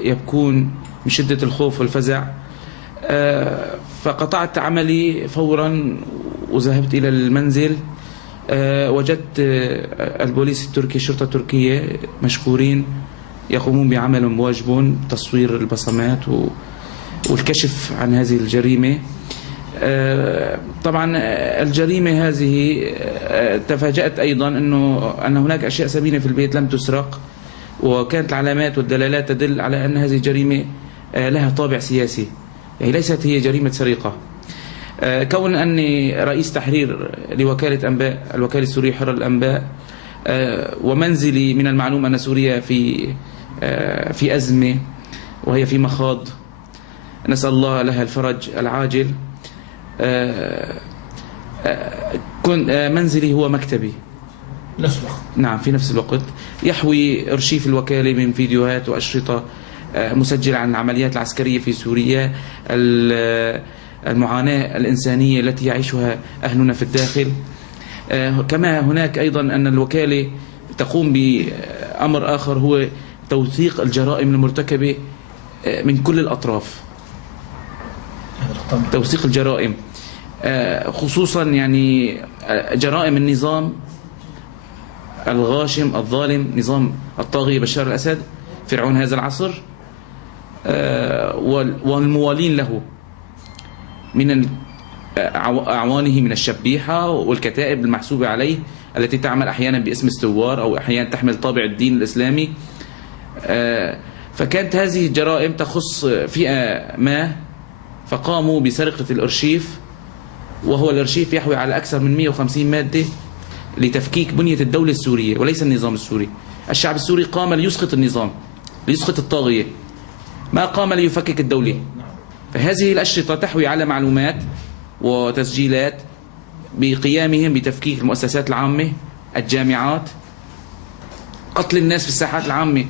يبكون من شدة الخوف والفزع. فقطعت عملي فورا وذهبت إلى المنزل. وجدت البوليس التركي، الشرطة التركية مشكورين يقومون بعمل بواجبهم، تصوير البصمات والكشف عن هذه الجريمة. طبعا الجريمة هذه تفاجأت أيضا أن هناك أشياء ثمينة في البيت لم تسرق، وكانت العلامات والدلالات تدل على أن هذه الجريمة لها طابع سياسي، يعني ليست هي جريمة سرقة. كون أني رئيس تحرير لوكالة أنباء، الوكالة السورية حرة للأنباء، ومنزلي من المعلوم أن سوريا في أزمة وهي في مخاض، نسأل الله لها الفرج العاجل. منزلي هو مكتبي نفس الوقت. نعم، في نفس الوقت يحوي أرشيف الوكالة من فيديوهات وأشرطة مسجلة عن العمليات العسكرية في سوريا، المعاناة الإنسانية التي يعيشها أهلنا في الداخل. كما هناك أيضا أن الوكالة تقوم بأمر آخر، هو توثيق الجرائم المرتكبة من كل الأطراف. توثيق الجرائم خصوصا يعني جرائم النظام الغاشم الظالم، نظام الطاغية بشار الأسد فرعون هذا العصر، والموالين له من أعوانه من الشبيحة والكتائب المحسوبة عليه التي تعمل أحيانا باسم الثوار أو أحيانا تحمل طابع الدين الإسلامي. فكانت هذه الجرائم تخص فئة ما، فقاموا بسرقة الأرشيف، وهو الأرشيف يحوي على أكثر من 150 مادة لتفكيك بنية الدولة السورية وليس النظام السوري. الشعب السوري قام ليسقط النظام، ليسقط الطاغية، ما قام ليفكك الدولة. فهذه الأشرطة تحوي على معلومات وتسجيلات بقيامهم بتفكيك المؤسسات العامة، الجامعات، قتل الناس في الساحات العامة